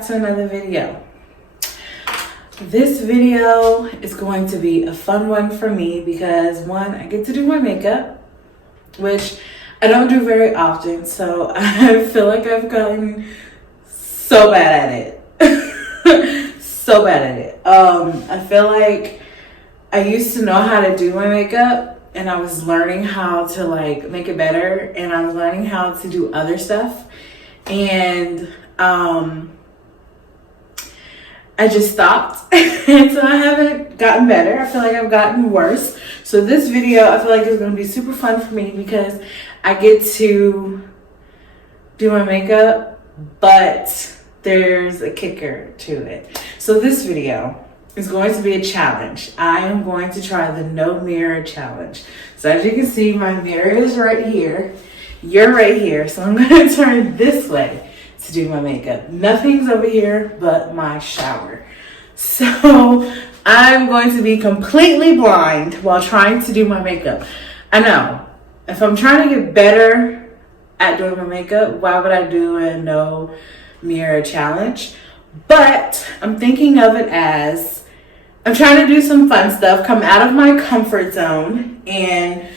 back to another video. This video is going to be a fun one for me because one, I get to do my makeup, which I don't do very often, so I feel like I've gotten so bad at it. So bad at it. I feel like I used to know how to do my makeup and I was learning how to like make it better, and I was learning how to do other stuff, and I just stopped. And so I haven't gotten better. I feel like I've gotten worse. So this video I feel like is going to be super fun for me because I get to do my makeup, but there's a kicker to it. So this video is going to be a challenge. I am going to try the no mirror challenge. So as you can see, my mirror is right here. You're right here. So I'm going to turn this way to do my makeup. Nothing's over here but my shower. So I'm going to be completely blind while trying to do my makeup. I know, if I'm trying to get better at doing my makeup, why would I do a no mirror challenge? But I'm thinking of it as I'm trying to do some fun stuff, come out of my comfort zone, and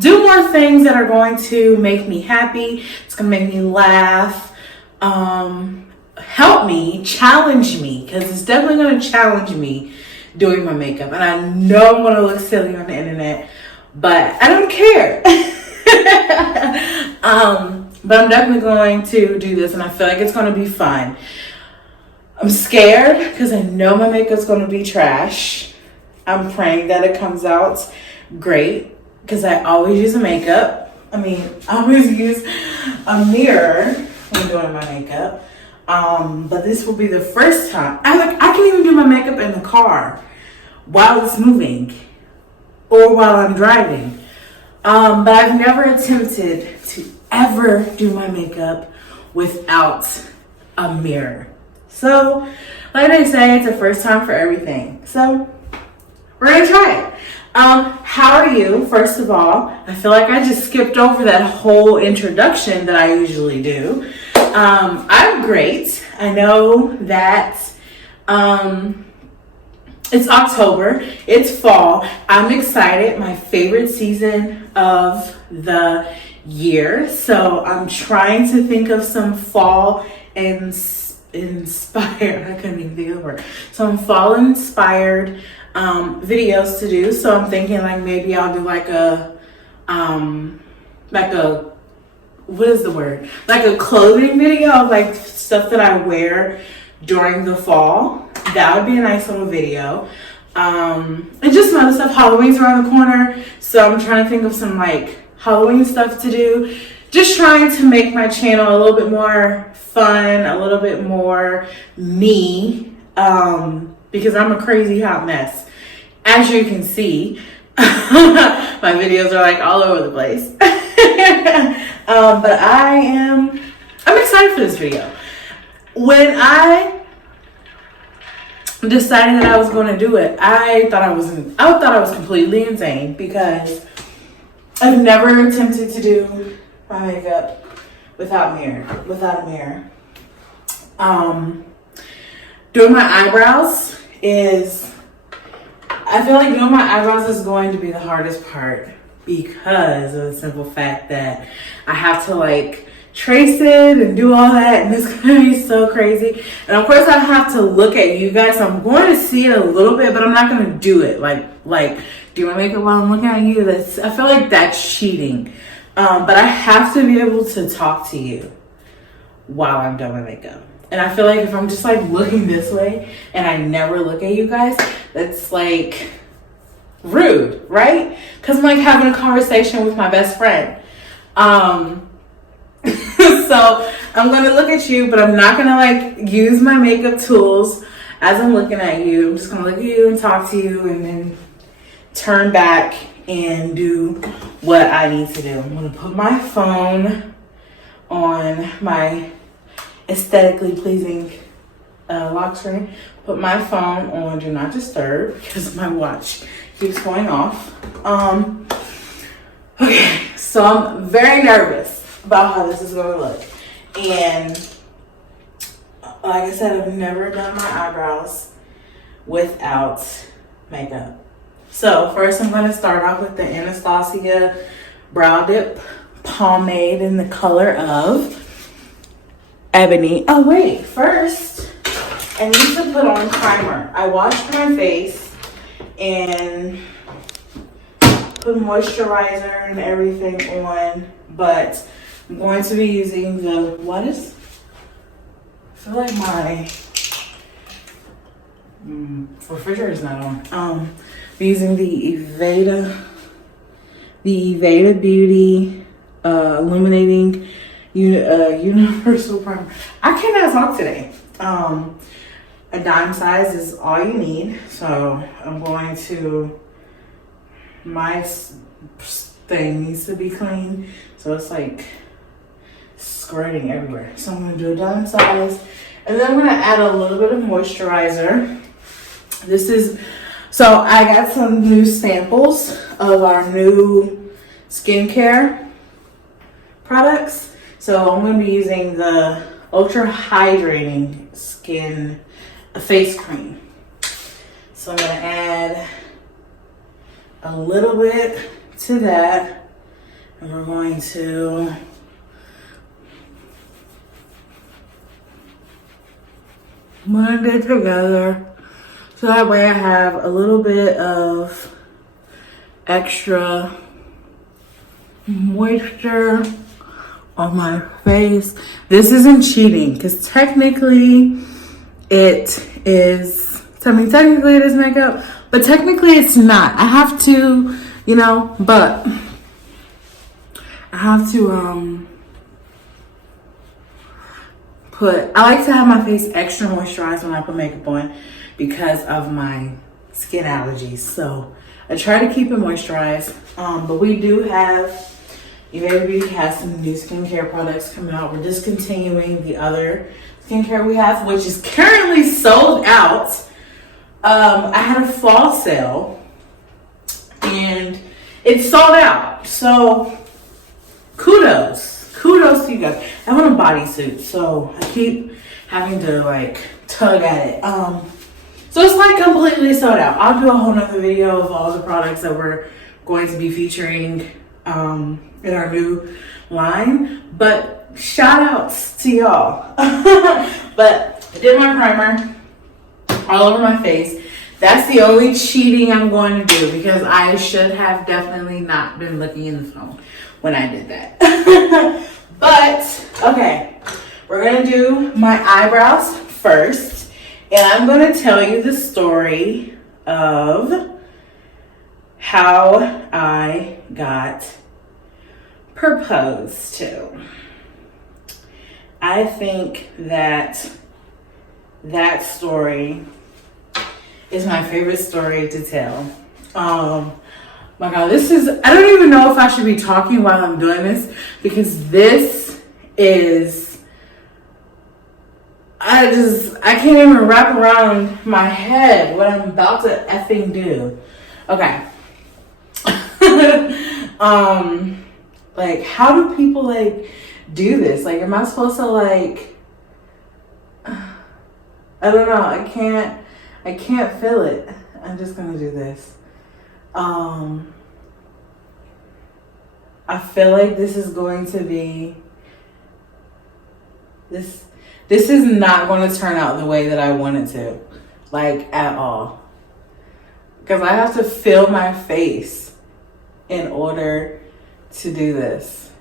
do more things that are going to make me happy. It's going to make me laugh, help me, challenge me, because it's definitely going to challenge me doing my makeup. And I know I'm going to look silly on the internet, but I don't care. But I'm definitely going to do this, and I feel like it's going to be fun. I'm scared because I know my makeup's going to be trash. I'm praying that it comes out great because I always use I always use a mirror when doing my makeup. But this will be the first time. I can even do my makeup in the car while it's moving or while I'm driving. But I've never attempted to ever do my makeup without a mirror. So, like they say, it's a first time for everything. So, we're going to try it. How are you, first of all? I feel like I just skipped over that whole introduction that I usually do. I'm great. I know that it's October. It's fall. I'm excited. My favorite season of the year. So, I'm trying to think of some fall inspired. I couldn't even think of the word. Some fall inspired videos to do. So I'm thinking like maybe I'll do like a what is the word? Like a clothing video of like stuff that I wear during the fall. That would be a nice little video. And just some other stuff. Halloween's around the corner, so I'm trying to think of some like Halloween stuff to do. Just trying to make my channel a little bit more fun, a little bit more me, because I'm a crazy hot mess. As you can see, my videos are like all over the place. But I'm excited for this video. When I decided that I was going to do it, I thought I was completely insane because I've never attempted to do my makeup without a mirror. Doing my eyebrows I feel like doing my eyebrows is going to be the hardest part because of the simple fact that I have to like trace it and do all that, and it's gonna be so crazy. And of course I have to look at you guys, so I'm going to see it a little bit, but I'm not gonna do it like do my makeup while I'm looking at you. I feel like that's cheating. But I have to be able to talk to you while I'm doing my makeup. And I feel like if I'm just like looking this way and I never look at you guys, that's like rude, right? Because I'm like having a conversation with my best friend. So I'm going to look at you, but I'm not going to like use my makeup tools as I'm looking at you. I'm just going to look at you and talk to you and then turn back and do what I need to do. I'm going to put my phone on my aesthetically pleasing lock screen. Put my phone on Do Not Disturb because my watch keeps going off. Okay, so I'm very nervous about how this is going to look. And like I said, I've never done my eyebrows without makeup. So first I'm going to start off with the Anastasia Brow Dip Pomade in the color of Ebony. Oh wait, first I need to put on primer. I washed my face and put moisturizer and everything on, but I'm going to be using the, I feel like my refrigerator is not on. I'm using the Evada Beauty Illuminating Universal Primer. I cannot talk today. A dime size is all you need. So I'm going to, my thing needs to be clean. So it's like squirting everywhere. So I'm gonna do a dime size. And then I'm gonna add a little bit of moisturizer. So I got some new samples of our new skincare products. So I'm gonna be using the Ultra Hydrating Skin Face Cream. So I'm gonna add a little bit to that. And we're going to blend it together. So that way I have a little bit of extra moisture on my face. This isn't cheating because technically it is, technically it is makeup, but technically it's not. I have to, but I have to I like to have my face extra moisturized when I put makeup on because of my skin allergies. So I try to keep it moisturized. But we do have, Evada Beauty has some new skincare products coming out. We're discontinuing the other skincare we have, which is currently sold out. I had a fall sale and it's sold out. So kudos to you guys. I want a bodysuit, so I keep having to like tug at it. So it's like completely sold out. I'll do a whole nother video of all the products that we're going to be featuring in our new line. But shout outs to y'all. But I did my primer all over my face. That's the only cheating I'm going to do because I should have definitely not been looking in the phone when I did that. But, okay, we're going to do my eyebrows first. And I'm going to tell you the story of how I got proposed to. I think that story is my favorite story to tell. My God, I don't even know if I should be talking while I'm doing this because this is, I can't even wrap around my head what I'm about to effing do. Okay. Like, how do people like do this? Like, am I supposed to like, I don't know. I can't feel it. I'm just gonna do this. I feel like this is going to be, this is not going to turn out the way that I want it to, like at all. Because I have to fill my face in order to do this.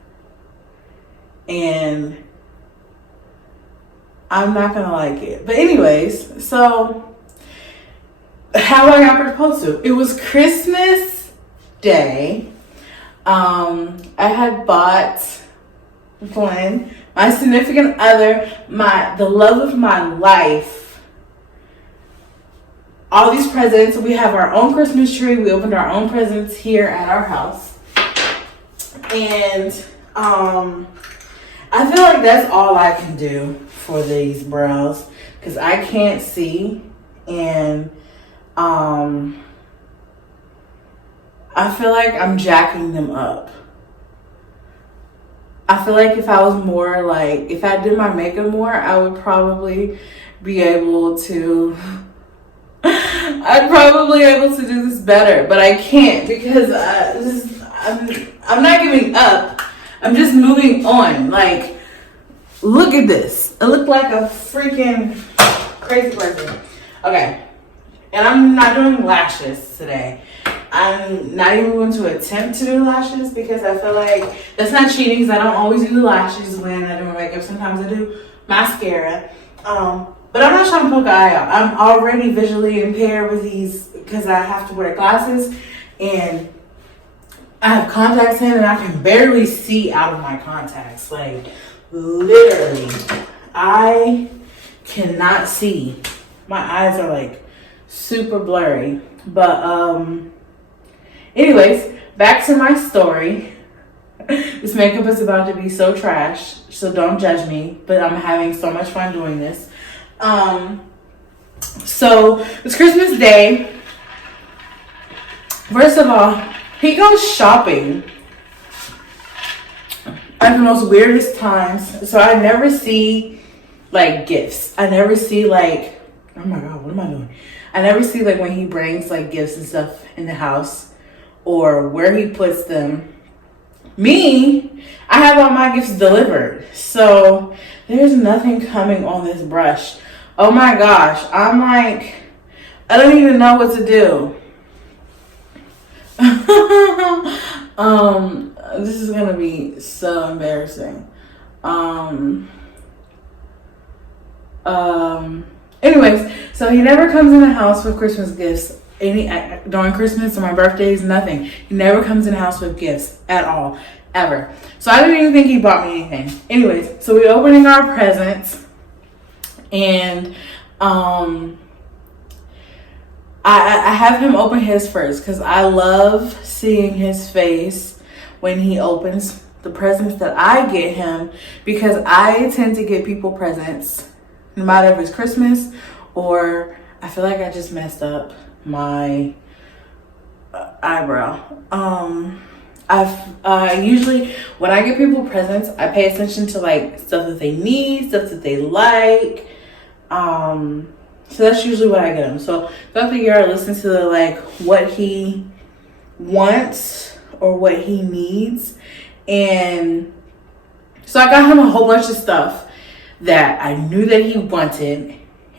And I'm not going to like it. But anyways, so how I got proposed to. It was Christmas Day. I had bought Glenn, my significant other, the love of my life, all these presents. We have our own Christmas tree. We opened our own presents here at our house. And I feel like that's all I can do for these brows because I can't see, and I feel like I'm jacking them up. I feel like if I was more like, if I did my makeup more, I would probably be able to, I'd probably be able to do this better, but I can't because I'm not giving up. I'm just moving on. Like, look at this. I look like a freaking crazy person. Okay. And I'm not doing lashes today. I'm not even going to attempt to do lashes because I feel like that's not cheating because I don't always do the lashes when I do my makeup. Sometimes I do mascara. But I'm not trying to poke an eye out. I'm already visually impaired with these because I have to wear glasses and I have contacts in and I can barely see out of my contacts. Like, literally, I cannot see. My eyes are like super blurry. But anyways, back to my story. This makeup is about to be so trash, so don't judge me, but I'm having so much fun doing this. So it's Christmas Day. First of all, he goes shopping at the most weirdest times. So I never see like gifts. I never see like, oh my God, what am I doing? I never see like when he brings like gifts and stuff in the house or where he puts them. Me, I have all my gifts delivered. So there's nothing coming on this brush. Oh my gosh. I'm like, I don't even know what to do. This is gonna be so embarrassing. Anyways, so he never comes in the house with Christmas gifts. During Christmas or my birthdays, nothing. He never comes in the house with gifts at all, ever. So I didn't even think he bought me anything. Anyways, so we're opening our presents, and I have him open his first because I love seeing his face when he opens the presents that I get him, because I tend to get people presents no matter if it's Christmas or I feel like I just messed up my eyebrow. I usually, when I get people presents, I pay attention to like stuff that they need, stuff that they like. So that's usually what I get him. So throughout the year, I listen to like what he wants or what he needs. And so I got him a whole bunch of stuff that I knew that he wanted.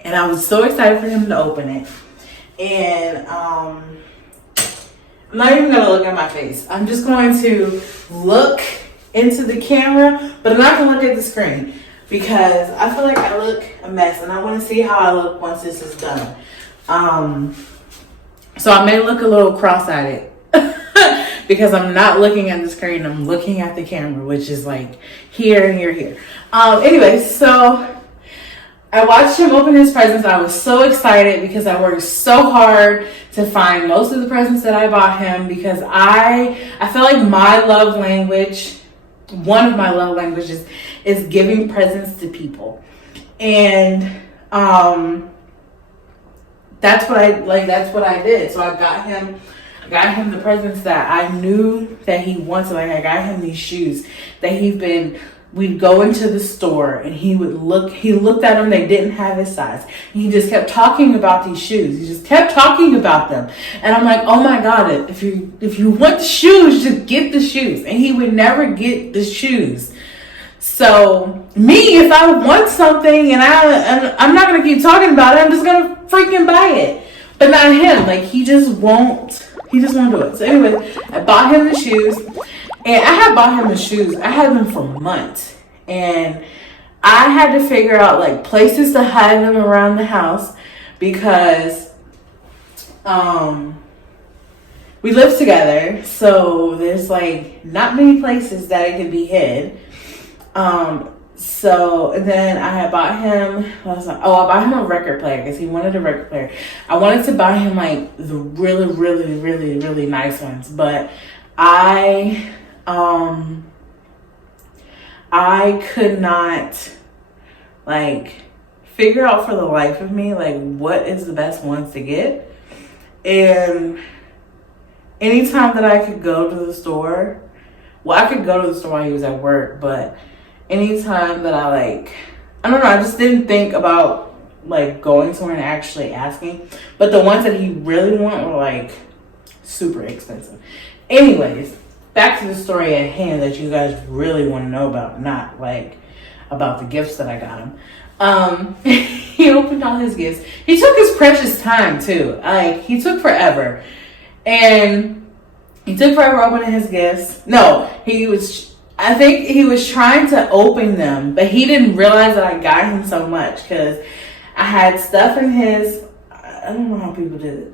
And I was so excited for him to open it. And I'm not even going to look at my face. I'm just going to look into the camera, but I'm not going to look at the screen because I feel like I look a mess and I want to see how I look once this is done. So I may look a little cross-eyed because I'm not looking at the screen. I'm looking at the camera, which is like here and here. Anyway, so I watched him open his presents. I was so excited because I worked so hard to find most of the presents that I bought him because I feel like my love language, one of my love languages, is giving presents to people. And that's what I did. So I got him the presents that I knew that he wanted. Like I got him these shoes that we'd go into the store and he looked at them, they didn't have his size. He just kept talking about these shoes. He just kept talking about them. And I'm like, oh my God, if you want the shoes, just get the shoes. And he would never get the shoes. So me, if I want something and I'm not going to keep talking about it, I'm just going to freaking buy it. But not him. Like he just won't do it. So anyway, I bought him the shoes. And I had bought him the shoes. I had them for months. And I had to figure out like places to hide them around the house because we live together. So there's like not many places that it could be hid. So and then I had bought him, I bought him a record player because he wanted a record player. I wanted to buy him like the really, really, really, really nice ones. But I could not like figure out for the life of me like what is the best ones to get. And anytime that I could go to the store, I could go to the store while he was at work, but anytime that I don't know, I just didn't think about like going somewhere and actually asking. But the ones that he really want were like super expensive. Anyways, back to the story at hand that you guys really want to know about, not like about the gifts that I got him. He opened all his gifts. He took his precious time too. Like, he took forever. And he took forever opening his gifts. No, I think he was trying to open them, but he didn't realize that I got him so much because I had stuff in his, I don't know how people did it.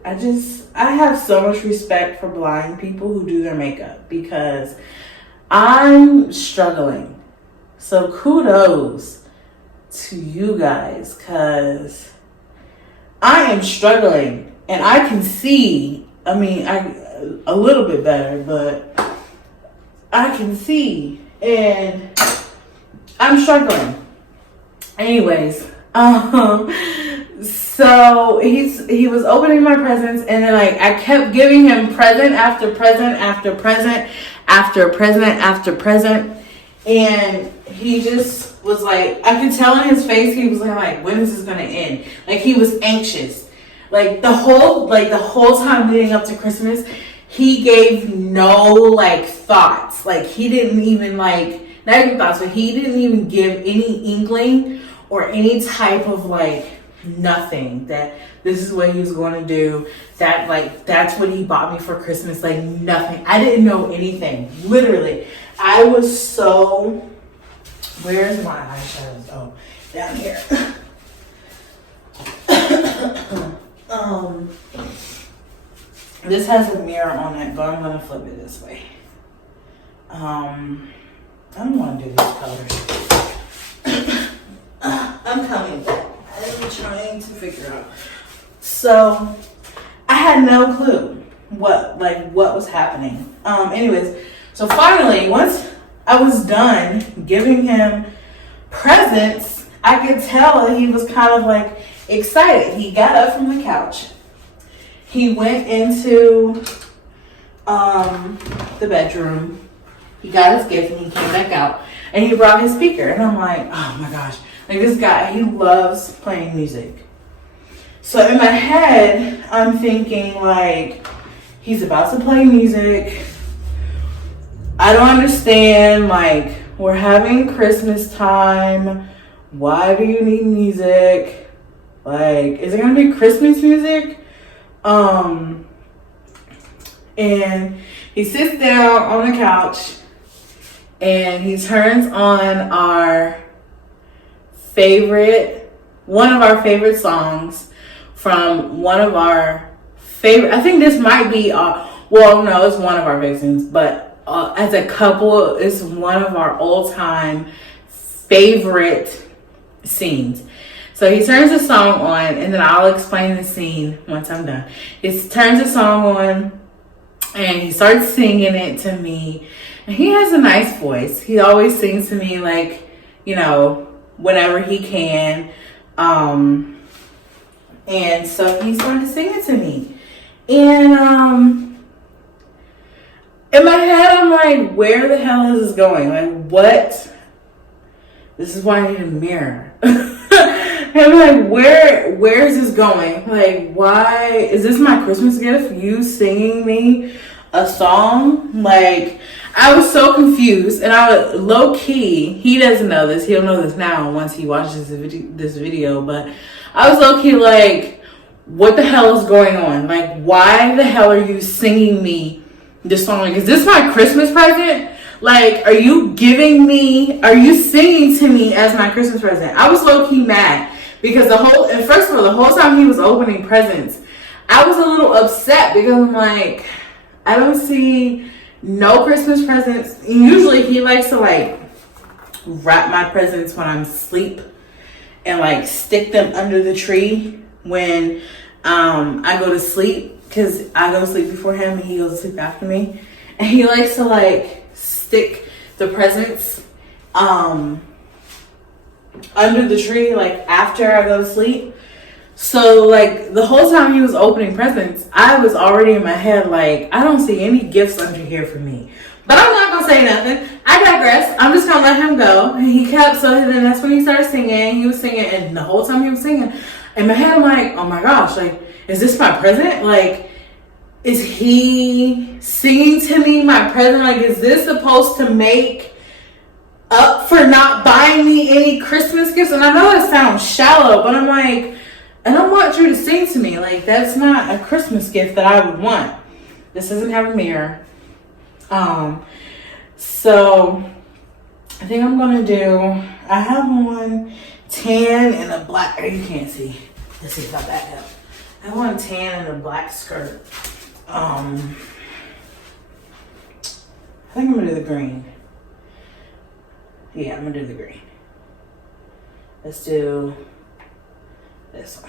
I have so much respect for blind people who do their makeup because I'm struggling. So kudos to you guys because I am struggling and I can see, a little bit better, but I can see and I'm struggling. Anyways, so he was opening my presents and then like I kept giving him present after present after present after present after present, and he just was like, I could tell in his face he was like, when is this gonna end? Like, he was anxious. Like the whole time leading up to Christmas, he gave no like thoughts. Like, he didn't even like, not even thoughts, but he didn't even give any inkling or any type of like nothing that this is what he was going to do, that like that's what he bought me for Christmas. Like, nothing. I didn't know anything. Literally, I was so, where's my eyeshadows? Oh, down here. This has a mirror on it, but I'm gonna flip it this way. I don't want to do these colors. I'm coming back. I'm trying to figure out. So I had no clue what was happening. Anyways, so finally, once I was done giving him presents, I could tell that he was kind of like excited. He got up from the couch. He went into the bedroom. He got his gift and he came back out and he brought his speaker. And I'm like, oh my gosh. Like, this guy, he loves playing music. So in my head, I'm thinking like, he's about to play music. I don't understand. Like, we're having Christmas time. Why do you need music? Like, is it gonna be Christmas music? And he sits down on the couch and he turns on one of our favorite songs from one of our favorite, I think this might be no, it's one of our favorite songs, but as a couple, it's one of our all-time favorite scenes. So he turns the song on, and then I'll explain the scene once I'm done. He turns the song on, and he starts singing it to me. And he has a nice voice. He always sings to me, like, you know, whenever he can. And so he started singing to me. And in my head, I'm like, where the hell is this going? Like, what? This is why I need a mirror. And I'm like, where is this going? Like, why is this my Christmas gift? You singing me a song? Like, I was so confused, and I was low key. He doesn't know this. He'll know this now once he watches this video. But I was low key like, what the hell is going on? Like, why the hell are you singing me this song? Like, is this my Christmas present? Like, are you singing to me as my Christmas present? I was low key mad because first of all, the whole time he was opening presents, I was a little upset because I'm like, I don't see no Christmas presents. Usually he likes to like wrap my presents when I'm asleep and like stick them under the tree when I go to sleep, because I go to sleep before him and he goes to sleep after me. And he likes to like stick the presents under the tree like after I go to sleep. So like the whole time he was opening presents, I was already in my head like, I don't see any gifts under here for me. But I'm not gonna say nothing. I digress. I'm just gonna let him go. And he kept, so then that's when he started singing. He was singing, and the whole time he was singing, In my head, I'm like, oh my gosh, like, is this my present? Like, is he singing to me my present? Like, is this supposed to make up for not buying me any Christmas gifts? And I know that sounds shallow, but I'm like, I don't want you to sing to me. Like, that's not a Christmas gift that I would want. This doesn't have a mirror. So I think I'm gonna do, I have on tan and a black, you can't see. Let's see if I back up. I have on tan and a black skirt. I think I'm gonna do the green. Yeah, I'm gonna do the green. Let's do this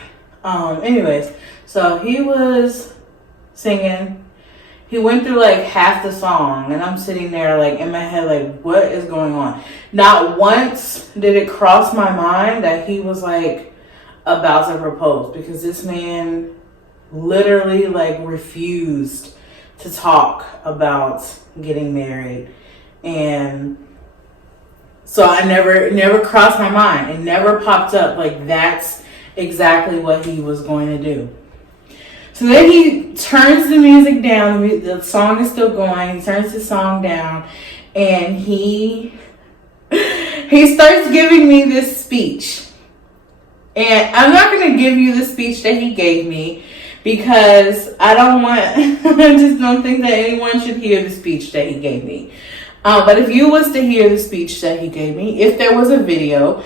one. Anyways, so he was singing. He went through like half the song, and I'm sitting there like in my head, like, what is going on? Not once did it cross my mind that he was like about to propose, because this man literally like refused to talk about getting married. And so I never crossed my mind. It never popped up like that's exactly what he was going to do. So then he turns the music down. The song is still going. He turns the song down, and he starts giving me this speech. And I'm not going to give you the speech that he gave me, because I just don't think that anyone should hear the speech that he gave me. But if you was to hear the speech that he gave me, if there was a video,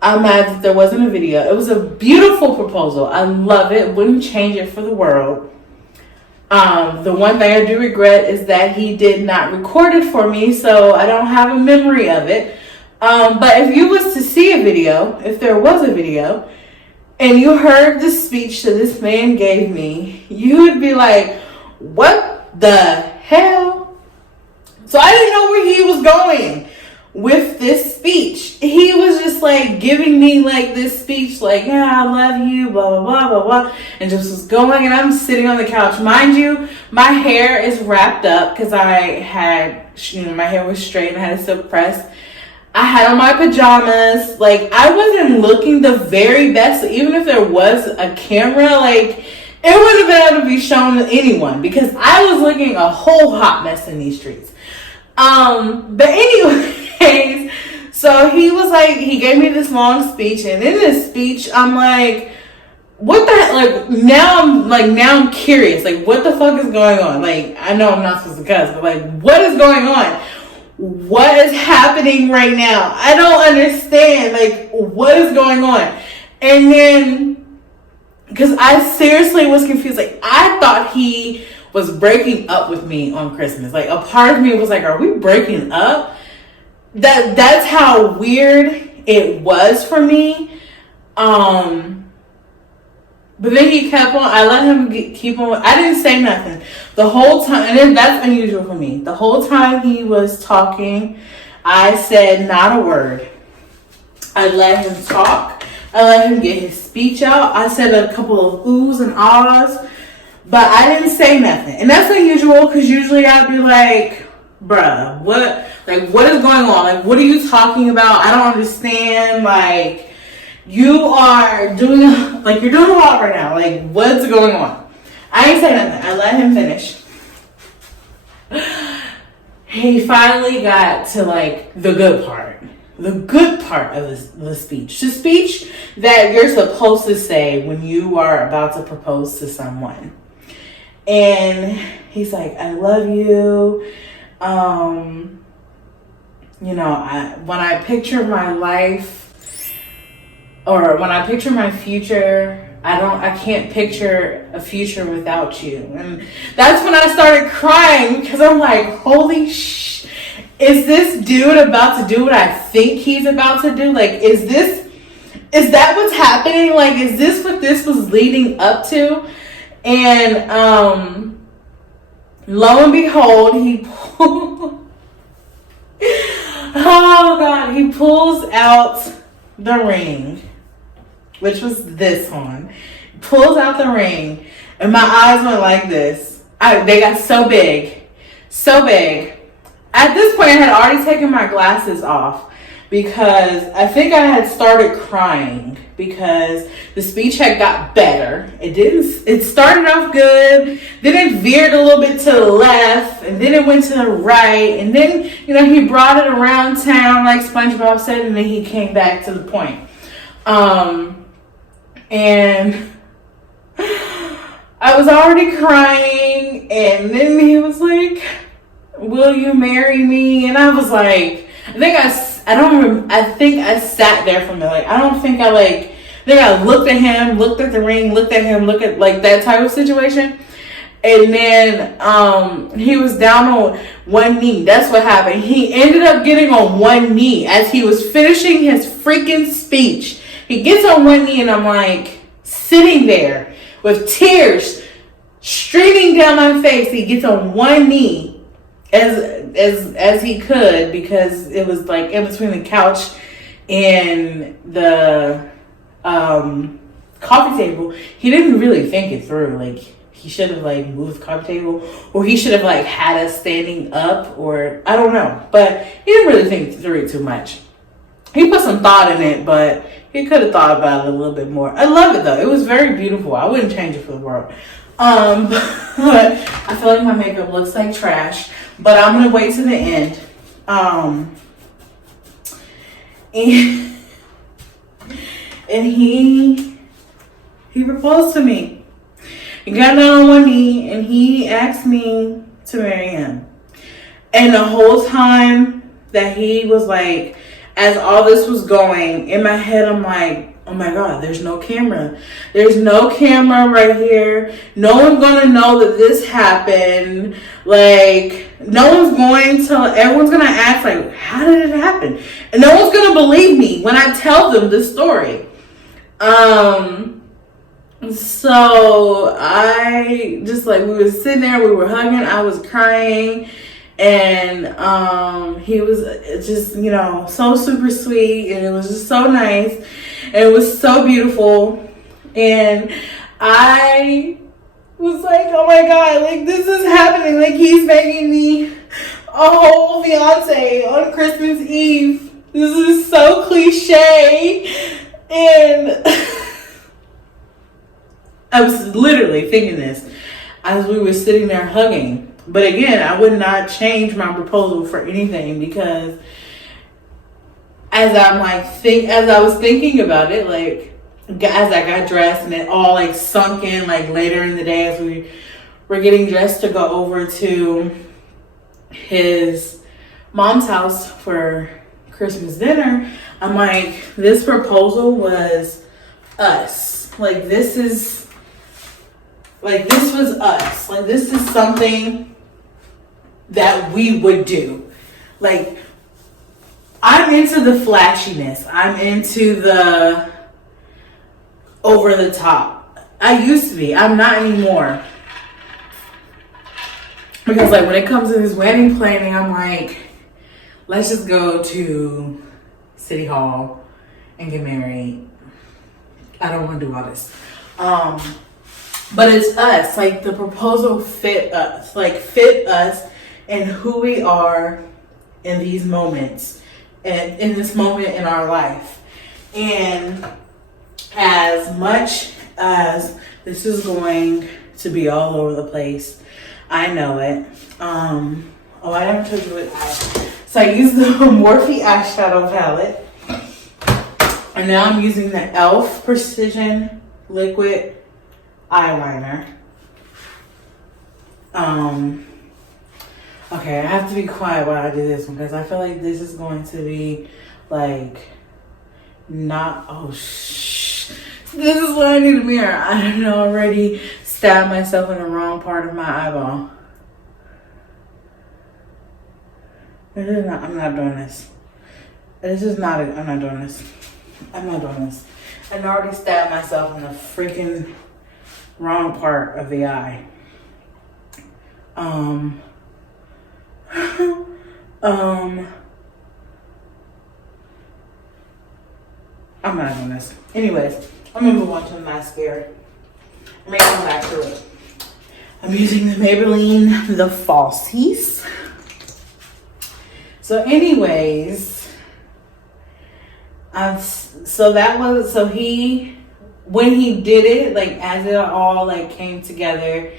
I'm mad that there wasn't a video. It was a beautiful proposal. I love it. Wouldn't change it for the world. The one thing I do regret is that he did not record it for me, so I don't have a memory of it. But if you was to see a video, if there was a video, and you heard the speech that this man gave me, you would be like, what the hell? So I didn't know where he was going with this speech. He was just like giving me like this speech, like, yeah, I love you, blah, blah, blah, blah, blah. And just was going, and I'm sitting on the couch. Mind you, my hair is wrapped up because I had, my hair was straight and I had a silk press. I had on my pajamas. Like, I wasn't looking the very best. So even if there was a camera, like, it wouldn't have been able to be shown to anyone, because I was looking a whole hot mess in these streets. But anyways, so he was like, he gave me this long speech, and in this speech, I'm like, what the heck? Like, now I'm curious, like, what the fuck is going on? Like, I know I'm not supposed to cuss, but like, what is going on? What is happening right now? I don't understand, like, what is going on? And then, because I seriously was confused, like, I thought he was breaking up with me on Christmas. Like, a part of me was like, are we breaking up? That's how weird it was for me. But then he kept on. I let him keep on. I didn't say nothing the whole time, and then that's unusual for me. The whole time he was talking, I said not a word. I let him talk. I let him get his speech out. I said a couple of oohs and ahs, but I didn't say nothing. And that's unusual, because usually I'd be like, bruh, what is going on? Like, what are you talking about? I don't understand. Like, you are doing, like, you're doing a lot right now. Like, what's going on? I ain't say nothing. I let him finish. He finally got to, like, the good part. The good part of the speech. The speech that you're supposed to say when you are about to propose to someone. And he's like, I love you. When I picture my life, or when I picture my future, I can't picture a future without you. And that's when I started crying, because I'm like, holy sh! Is this dude about to do what I think he's about to do? Like, is that what's happening? Like, is this what this was leading up to? And lo and behold, he pulls out the ring, which was this one. Pulls out the ring, and my eyes went like this. They got so big. At this point, I had already taken my glasses off, because I think I had started crying because the speech had got better. It started off good, then it veered a little bit to the left, and then it went to the right, and then, you know, he brought it around town like SpongeBob said, and then he came back to the point. And I was already crying, and then he was like, "Will you marry me?" And I was like, I think I sat there for a minute. Like, I think I looked at him, looked at the ring, looked at him, looked at like that type of situation. And then he was down on one knee. That's what happened. He ended up getting on one knee as he was finishing his freaking speech. He gets on one knee, and I'm like sitting there with tears streaming down my face. He gets on one knee as he could, because it was like in between the couch and the coffee table. He didn't really think it through. Like, he should have like moved the coffee table, or he should have like had us standing up, or I don't know. But he didn't really think through it too much. He put some thought in it, but he could have thought about it a little bit more. I love it though. It was very beautiful. I wouldn't change it for the world. But I feel like my makeup looks like trash. But I'm gonna wait to the end. And he proposed to me. He got down on one knee and he asked me to marry him. And the whole time that he was like, as all this was going, in my head, I'm like, oh my God, there's no camera. There's no camera right here. No one's going to know that this happened. Like, everyone's going to ask, like, how did it happen? And no one's going to believe me when I tell them the story. So I just, like, we were sitting there, we were hugging, I was crying. And he was just, you know, so super sweet, and it was just so nice, and it was so beautiful. And I was like, oh my God, like, this is happening. Like, he's making me a whole fiance on Christmas Eve. This is so cliche. And I was literally thinking this as we were sitting there hugging. But again, I would not change my proposal for anything, because as I was thinking about it, like, as I got dressed and it all like sunk in, like later in the day as we were getting dressed to go over to his mom's house for Christmas dinner, I'm like, this proposal was us. Like, this was us. Like, this is something that we would do. Like, I'm into the flashiness. I'm into the over the top. I used to be. I'm not anymore. Because, like, when it comes to this wedding planning, I'm like, let's just go to City Hall and get married. I don't want to do all this. But it's us. Like, the proposal fit us. Like, fit us and who we are in these moments, and in this moment in our life. And as much as this is going to be all over the place, I know it. I haven't told you what eye. So I used the Morphe eyeshadow palette, and now I'm using the e.l.f. Precision Liquid Eyeliner. Okay, I have to be quiet while I do this one, because I feel like this is going to be like this is why I need a mirror. I don't know, already stabbed myself in the wrong part of my eyeball. I'm not doing this. I'm not doing this. I already stabbed myself in the freaking wrong part of the eye. I'm not doing this. Anyways, I'm gonna move on to the mascara. I'm gonna come back to it. I'm using the Maybelline The Falsies. So anyways, When he did it, like as it all like came together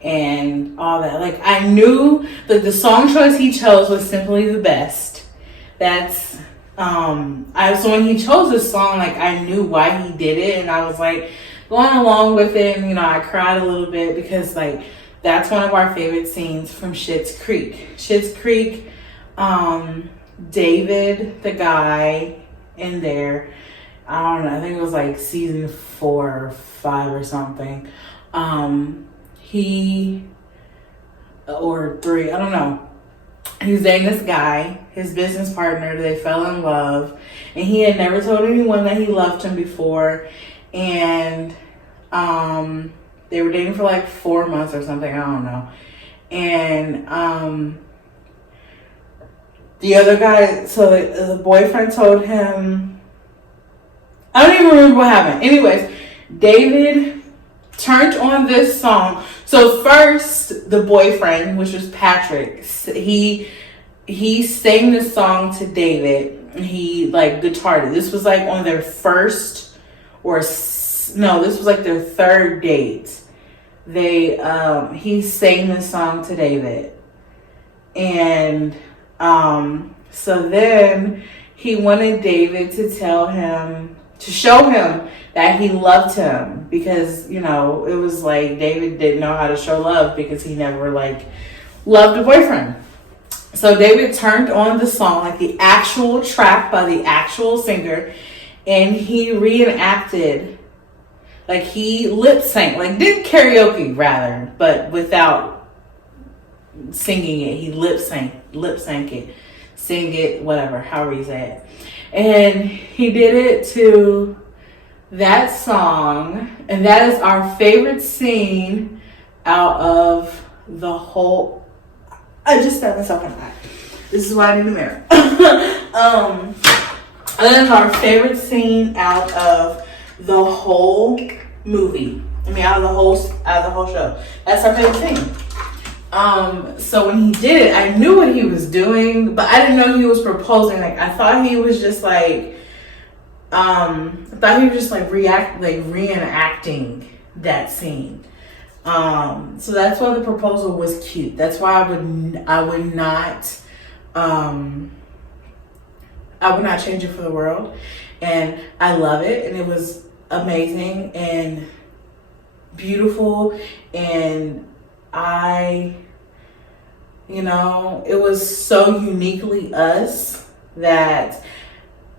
and all that, like I knew that the song choice he chose was simply the best. That's so when he chose this song, like I knew why he did it, and I was like going along with it, and you know, I cried a little bit because like that's one of our favorite scenes from Schitt's Creek. Schitt's Creek, David, the guy in there, I don't know, I think it was like season 4 or 5 or something. Or 3, I don't know. He was dating this guy, his business partner. They fell in love, and he had never told anyone that he loved him before. And they were dating for like 4 months or something, I don't know. And the other guy, so the boyfriend told him, I don't even remember what happened. Anyways, David turned on this song. So first, the boyfriend, which was Patrick, he sang this song to David. He like guitared it. This was like on their first, this was like their 3rd date. He sang this song to David, and so then he wanted David to show him that he loved him, because, you know, it was like David didn't know how to show love because he never like loved a boyfriend. So David turned on the song, like the actual track by the actual singer, and he reenacted, like he lip synced, like did karaoke rather, but without singing it. He lip sync it, sing it, whatever, however you say it. And he did it to that song, and that is our favorite scene out of the whole. I just stabbed myself in the eye. This is why I need a mirror. That is our favorite scene out of the whole movie. I mean, out of the whole show. That's our favorite scene. So when he did it, I knew what he was doing, but I didn't know he was proposing. Like I thought he was just like, reenacting that scene. So that's why the proposal was cute. That's why I would not change it for the world. And I love it, and it was amazing and beautiful, and it was so uniquely us that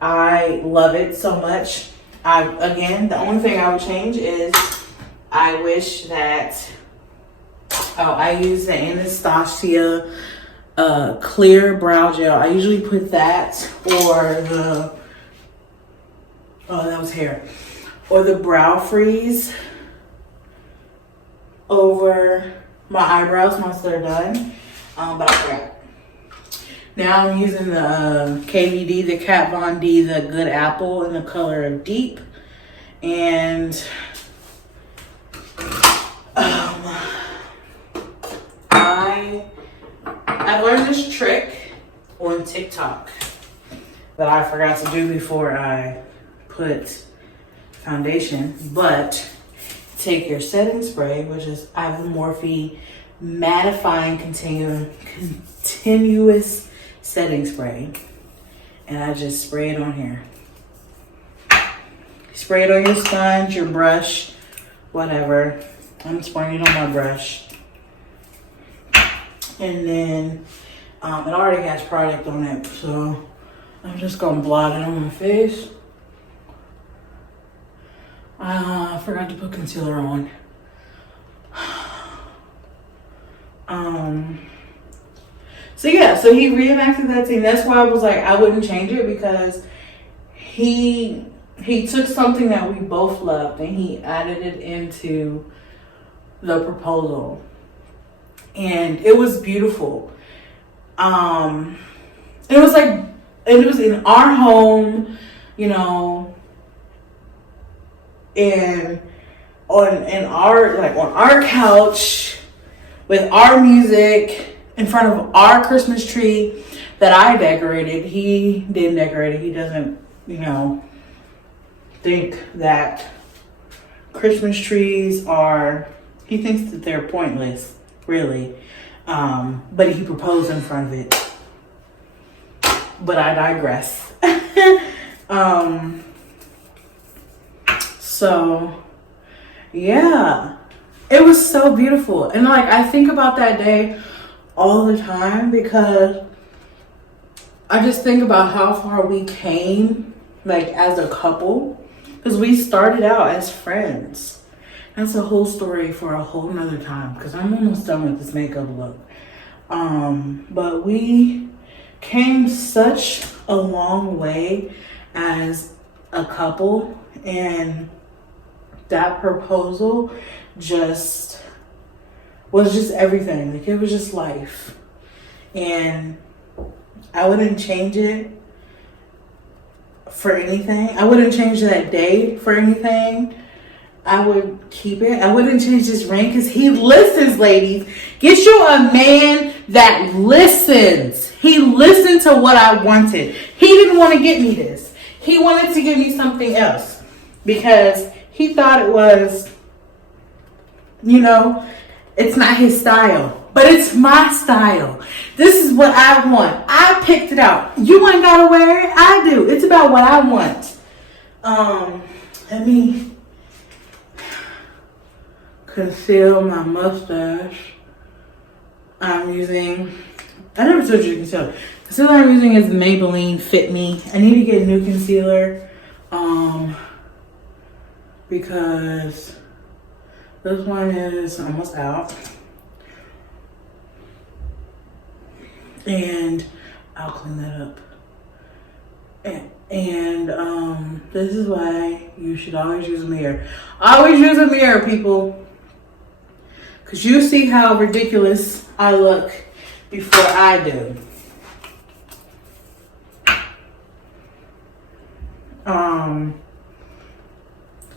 I love it so much. The only thing I would change is I wish that I use the Anastasia clear brow gel. I usually put that or that was hair, or the brow freeze over my eyebrows once they're done, but I forgot. Now I'm using the KVD, the Kat Von D, the Good Apple in the color of Deep. And I learned this trick on TikTok that I forgot to do before I put foundation. But take your setting spray, which is, I have the Morphe mattifying continuous setting spray, and I just spray it on here. Spray it on your sponge, your brush, whatever. I'm spraying it on my brush. And then it already has product on it, so I'm just gonna blot it on my face. I forgot to put concealer on. So he reenacted that scene. That's why I was like, I wouldn't change it, because he took something that we both loved and he added it into the proposal, and it was beautiful. It was in our home, and on our couch with our music in front of our Christmas tree that I decorated. He didn't decorate it. He doesn't you know, think that Christmas trees are, he thinks that they're pointless, really. But he proposed in front of it. But I digress. So, yeah. It was so beautiful. And like, I think about that day all the time because I just think about how far we came, like, as a couple. Because we started out as friends. That's a whole story for a whole nother time because I'm almost done with this makeup look. But we came such a long way as a couple, and that proposal just was just everything. Like, it was just life. And I wouldn't change it for anything. I wouldn't change that day for anything. I would keep it. I wouldn't change this ring because he listens, ladies. Get you a man that listens. He listened to what I wanted. He didn't want to get me this. He wanted to give me something else because he thought it was, you know, it's not his style, but it's my style. This is what I want. I picked it out. You ain't gotta wear it. I do. It's about what I want. Let me conceal my mustache. I'm using, I never told you to conceal. Concealer I'm using is Mabelline Fit Me. I need to get a new concealer because this one is almost out. And I'll clean that up. And this is why you should always use a mirror. Always use a mirror, people. Because you see how ridiculous I look before I do.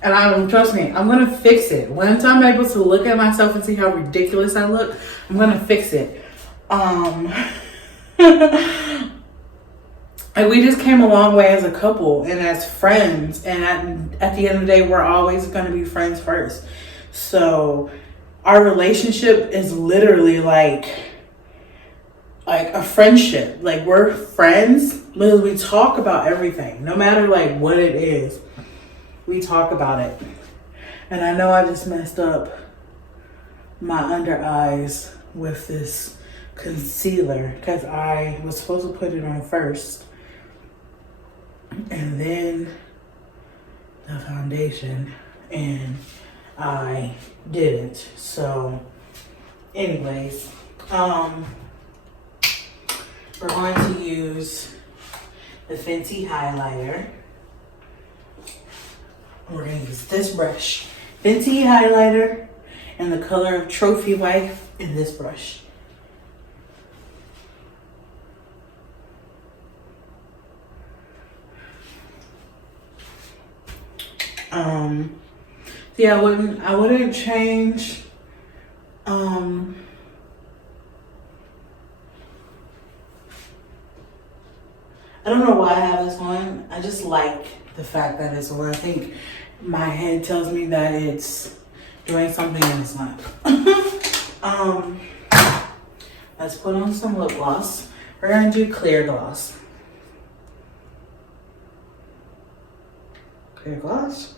And trust me, I'm gonna fix it. Once I'm able to look at myself and see how ridiculous I look, I'm gonna fix it. And we just came a long way as a couple and as friends. And at the end of the day, we're always gonna be friends first. So our relationship is literally like a friendship. Like, we're friends because we talk about everything, no matter like what it is. We talk about it. And I know I just messed up my under eyes with this concealer because I was supposed to put it on first and then the foundation, and I didn't. So anyways, we're going to use the Fenty highlighter. We're going to use this brush, Fenty highlighter, in the color of Trophy Wife, in this brush. Yeah, I wouldn't change. I don't know why I have this one. I just like the fact that it's on. I think my head tells me that it's doing something and it's not. Let's put on some lip gloss. We're gonna do clear gloss. Clear gloss.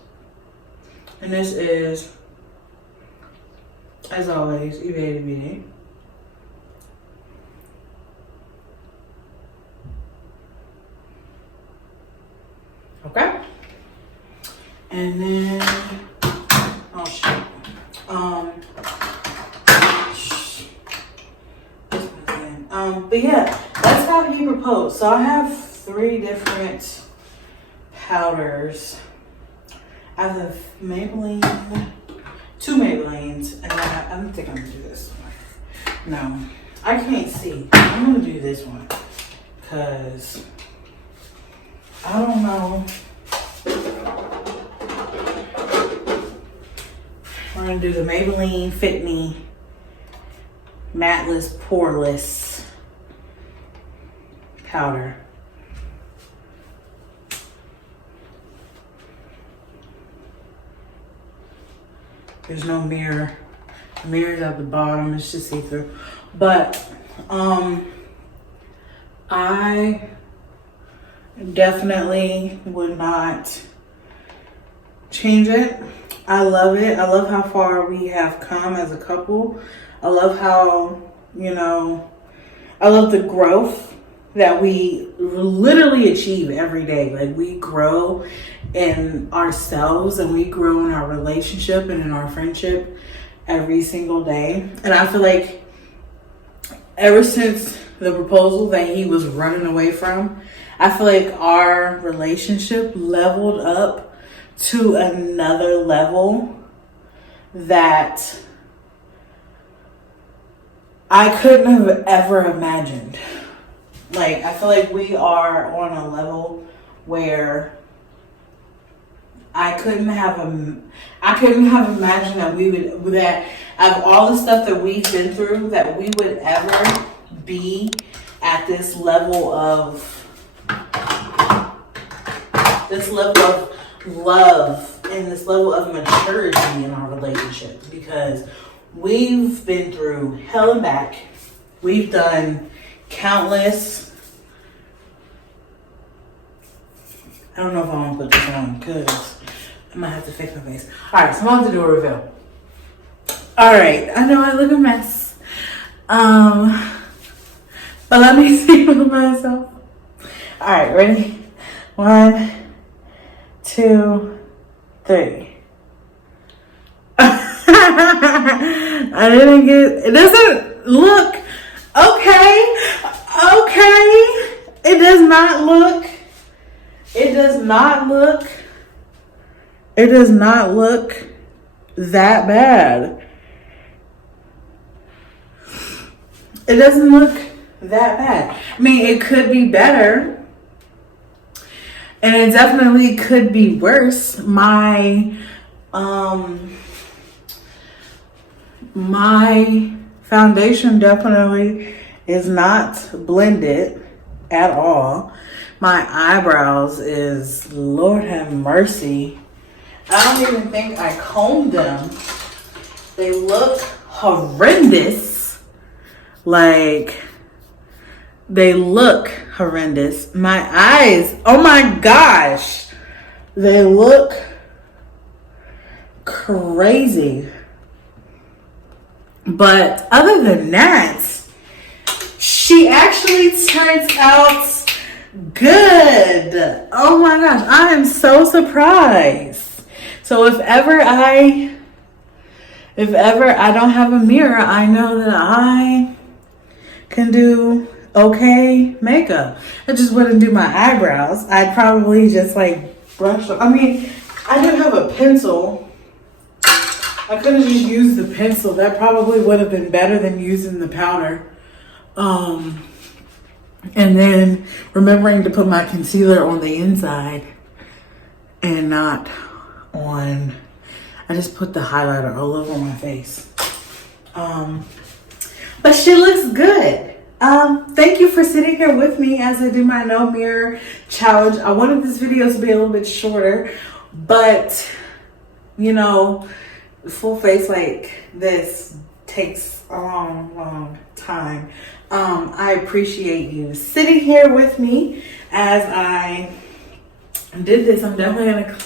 And this is, as always, Evade Beauty. Okay. And then, oh shit. But yeah, that's how he proposed. So I have 3 different powders. I have the Maybelline, 2 Maybellines, and I don't think I'm gonna do this one. No, I can't see. I'm gonna do this one because I don't know. We're gonna do the Maybelline Fit Me Matteless Poreless powder. There's no mirror. The mirror's at the bottom. It's just see-through. But I definitely would not change it. I love it. I love how far we have come as a couple. I love how, you know, I love the growth that we literally achieve every day. Like, we grow in ourselves and we grow in our relationship and in our friendship every single day. And I feel like ever since the proposal that he was running away from, I feel like our relationship leveled up to another level that I couldn't have ever imagined. Like, I feel like we are on a level where I couldn't have imagined that we would, that out of all the stuff that we've been through, that we would ever be at this level of love and this level of maturity in our relationship, because we've been through hell and back. We've done countless. I don't know if I want to put this on because I might have to fix my face. All right, so I'm about to do a reveal. All right, I know I look a mess. But let me see for myself. All right, ready? 1, 2, 3. I didn't get, it doesn't look okay. It does not look that bad. It doesn't look that bad. I mean, it could be better. And it definitely could be worse. My foundation definitely is not blended at all. My eyebrows is, Lord have mercy, I don't even think I combed them. They look horrendous. Like, they look horrendous. My eyes, oh my gosh, they look crazy. But other than that, she actually turns out good. Oh my gosh, I am so surprised. So if ever I don't have a mirror, I know that I can do okay makeup. I just wouldn't do my eyebrows. I'd probably just like brush them. I mean, I didn't have a pencil. I could have just used the pencil. That probably would have been better than using the powder. And then remembering to put my concealer on the inside and not on, I just put the highlighter all over my face. But she looks good. Thank you for sitting here with me as I do my no mirror challenge. I wanted this video to be a little bit shorter, but you know, full face like this takes a long time. I appreciate you sitting here with me as I did this. I'm definitely gonna,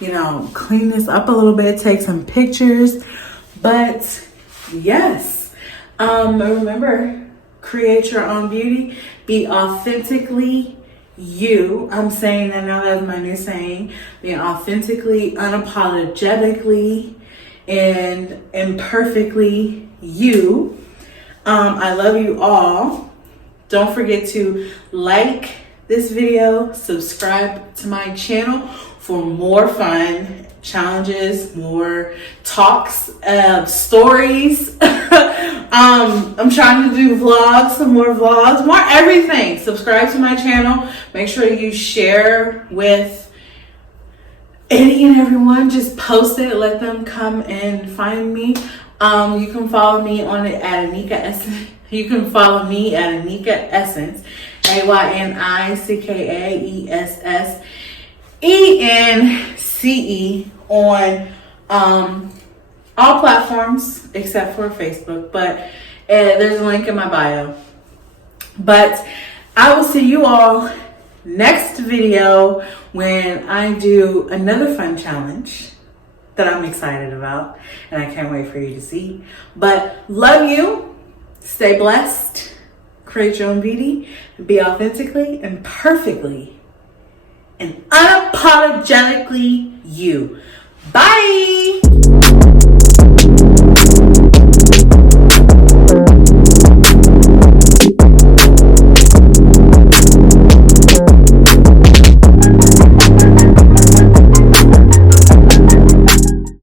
you know, clean this up a little bit, take some pictures, but yes, remember, create your own beauty, be authentically you. I'm saying that now, that's my new saying, being authentically, unapologetically, and imperfectly you. I love you all. Don't forget to like this video, subscribe to my channel for more fun challenges, more talks, stories. I'm trying to do vlogs, some more vlogs, more everything. Subscribe to my channel. Make sure you share with any and everyone. Just post it, let them come and find me. You can follow me on it at Anika Essence. You can follow me at Anika Essence, AYNICKAESSENCE on all platforms except for Facebook, but there's a link in my bio. But I will see you all next video when I do another fun challenge that I'm excited about, and I can't wait for you to see. But love you, stay blessed, create your own beauty, be authentically and perfectly and unapologetically you. Bye.